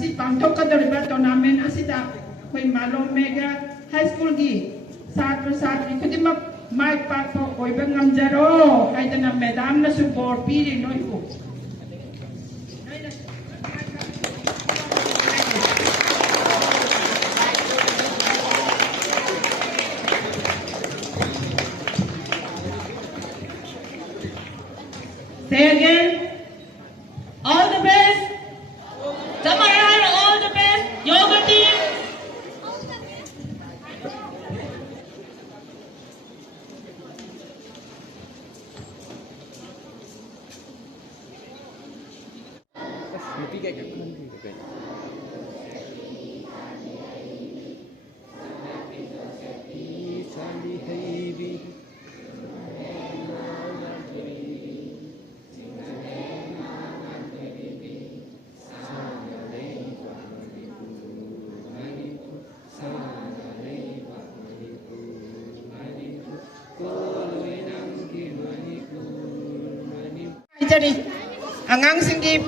ngasi pangthokadoriba tournament asida koi Malomega High School gi satra satri khudimak mai pakpo oiba ngamjaro haidana madam na support piri noiku Say again. All the best. Tamarara, all the best. Yoga team. Jadi angang singgi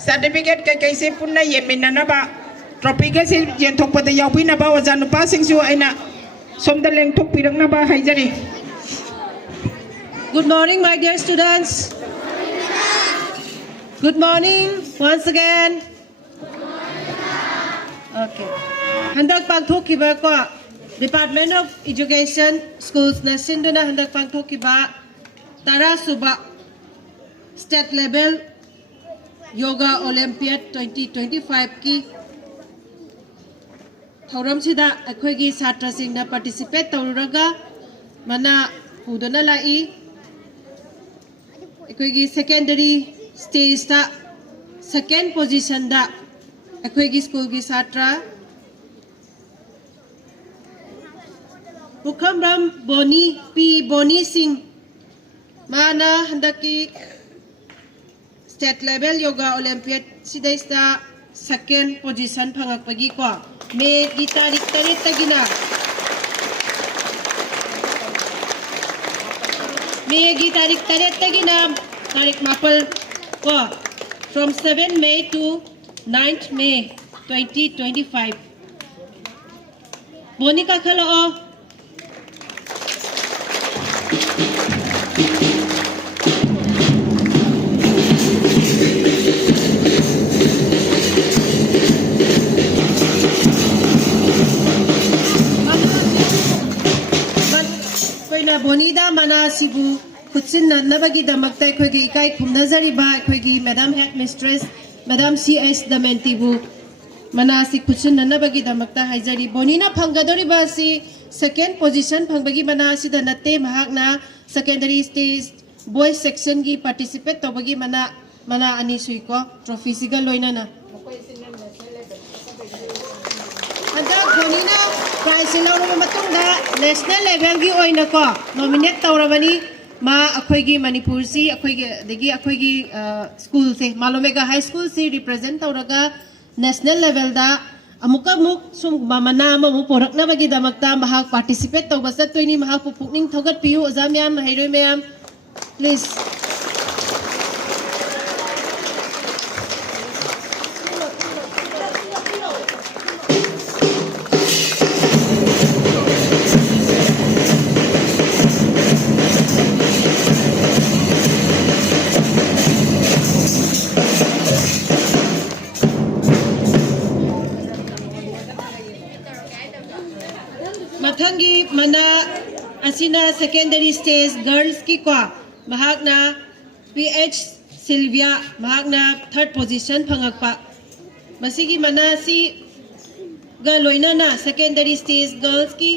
certificate kai se punna yemina na ba trophy ka se yen thok pa da yaw pi na ba wajan pa sing su aina somda leng thok pirang na ba hai jari. Good morning, my dear students. Good morning once again. Okay. Handak pangthokiba ko Department of Education Schools na sinduna handak pangthokiba tara suba State Level Yoga Olympiad 2025 ki thauram sida akhoigi satra singna participate tawraga mana pudana lai akhoigi secondary stage ta second position da akhoigi school ki satra Mukhamram Boni P Boni Singh mana handaki State Level Yoga Olympiad sidaista second position phangakpagi ko May gi tarik tarit tagina May gi tarik tarit tagina tarik mapal ko from 7 May to 9th May 2025 Bonika khalo Bonida mana sibu khutsin nabagi damakta khoigi ikai khumnazari ba khoigi Madam Headmistress Madam CS Damentibu mana si khutsin nabagi damakta haijari bonina phangadori ba si second position phangbagi mana si da natte mahakna secondary stage boys section gi participate tobagi mana ani sui ko trophy siga loina na ada bonina prize lauro matungda national level gi oina ko nominate tawrabani ma akhoigi manipur si akhoigi school se Malomega High School si represent tawraga national level da amuka muk sum mana mu porak na bagi damakta mahak participate tawba sa toini mahak pupukning thogat piu azam yam hairoi mayam please Mathangi mana asina secondary stage girls ki kwa mahakna PH Sylvia mahakna third position phangakpa masigi mana si galoina na secondary stage girls ki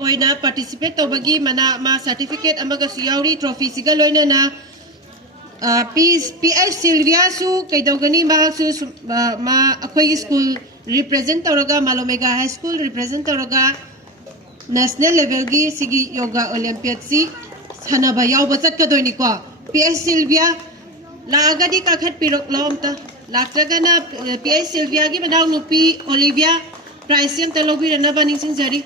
oina participate tobagi mana ma certificate amaga suyauri trophy siga loina na PH Sylvia su kaidogani mahak su ma akhoi school represent tawraga Malomega High School represent tawraga national level gi sigi yoga olympiad si sanaba yawba chatkadoni ko PS Sylvia lagadi ka khat pirok lomta laktagana PS Sylvia gi badaw nupi Olivia prize yam talobi rana baning singjari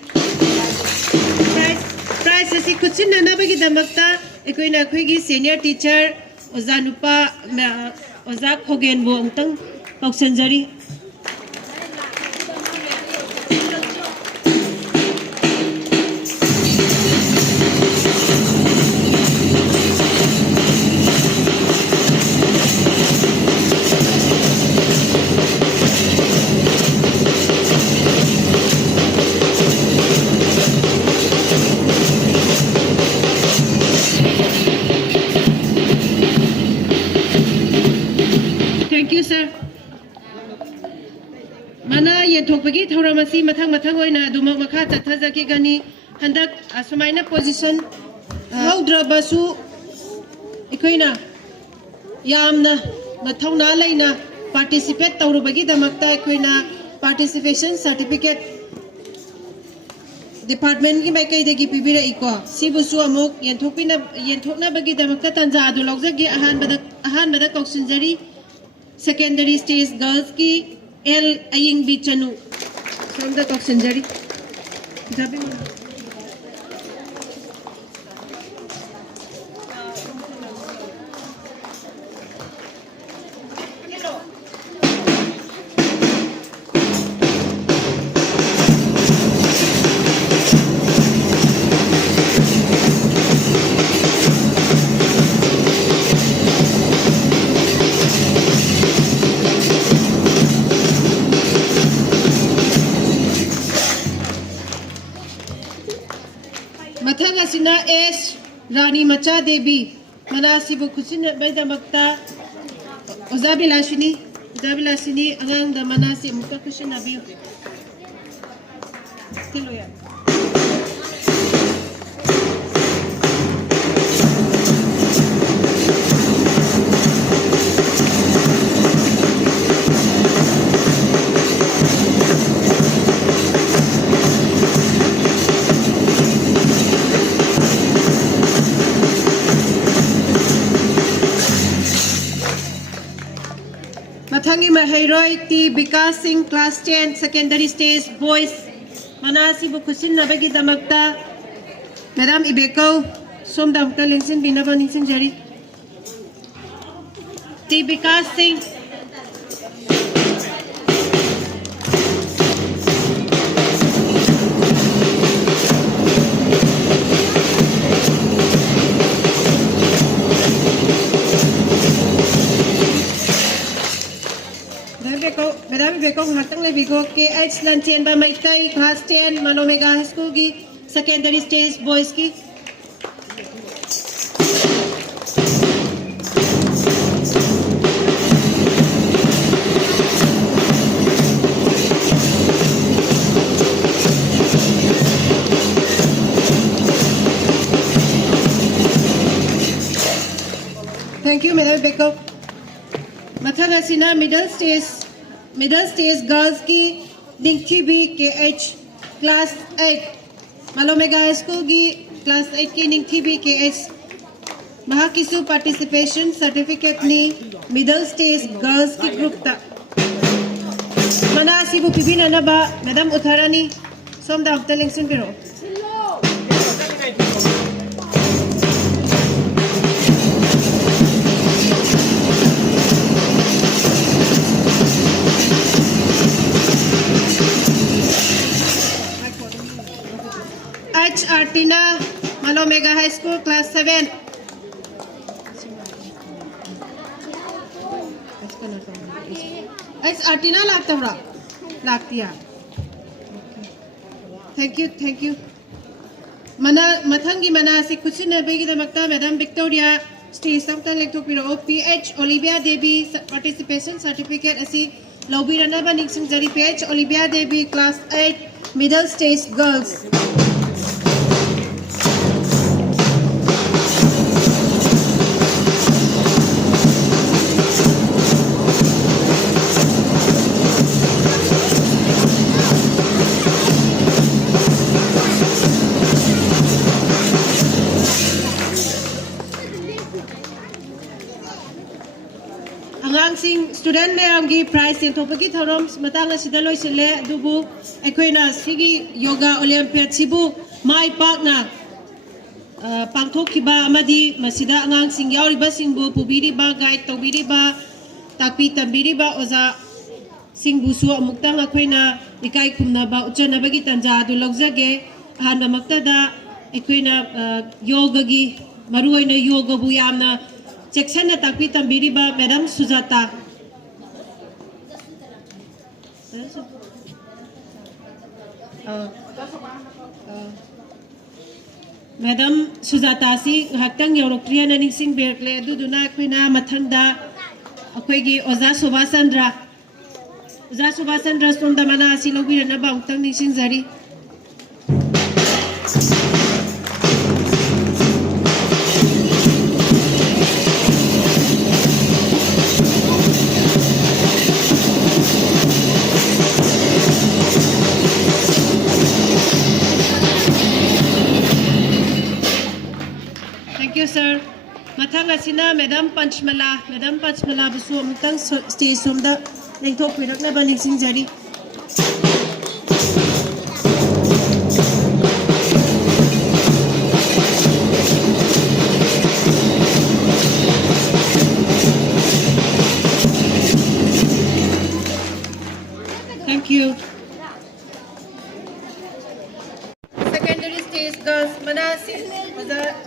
prize si kuchin na bagi damakta ekoina khoigi senior teacher oza nupa oza khogen bo angtang pauksanjari sir. Mana yenthokpagi thauramasi mathang mathang oina dumak makha chatthajaki gani handak sumaina position haudrabasu ikoina yamna mathawna laina participate tawrubagi damakta ikoina participation certificate department ki maikai degi pibira iko sibusu amuk yenthokna bagi damakta tanja adu logjagi ahan bada koksinjari secondary stage girls ki L aying bichanu from the koksinjari jabi Mathanga S Rani Macha Devi Manasibu Kusina Beda Makta Ozabilashini Angang the Manasi Muka Kushina View Tiloya. Mathangi Mahairoi T Vikas Singh class 10 secondary stage boys Manasibu Kusin Nabagi Damakta Madam Ibeko Somdam Kalingsin Binaba Ningsing Jari T Vikas Singh Madam Ibeko Hatang Levigo KH Lanchen by Maitai class 10 Manomega High School ki secondary stage boys ki Thank you Madam Ibeko Mathanga Sina middle stage girls ki Dinki B KH class 8 Malomega High School ki class 8 ki Dinki B KH Mahakisu participation certificate ni middle stage girls ki group ta Manasibu Pibina Naba Madam Utharani Somda Abdalingsun Biro H. Artina, Malomega High School, class 7. H. Artina Laktavra. Laktia. Thank you. Mathangi Manasi Kusina Begi the Makta, Madam Victoria, Steve Samtan Lecto Piro, PH, Olivia Devi, participation certificate, Asi, Lobirana Nixon Jari PH, Olivia Devi, class 8, middle stage girls. Student mayamgi prize yenthopagi thorom matanga sida loisile dubu ekoina sigi yoga olympiad sibu mai pakna pangthokhiba amadi masida angang sing yauriba singbu pubiriba guide tobiriba takpi tambiriba oza singbu su amuktang akoina ikai khumnaba uchanabagi tanja adu logjage hanba maktada ekoina yoga gi maruoina yoga bu yamna Jackson takpi tambiriba Madam Sujata Madam Sujata si haktang yorokriya na ningsing berkle duduna kuina mathangda ꯑꯩꯈꯣꯏꯒꯤ ꯑꯣꯖꯥ ꯁꯨꯕꯥꯁ ꯆꯟꯗ꯭ꯔ ꯁꯣꯝꯗ ꯃꯅꯥ ꯑꯁꯤ ꯂꯧꯕꯤꯔꯅꯕ ꯑꯃꯨꯛꯇꯪ ꯅꯤꯡꯁꯤꯡꯖꯔꯤ. Thank you, sir. Mathang asina Madam Panchmala busu amutang stage somda lengthok piraknaba ningsingjari. Thank you. Secondary stage girls manasi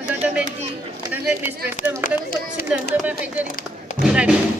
Madam Menti, Madam Headmistress, the Madam Sundan, the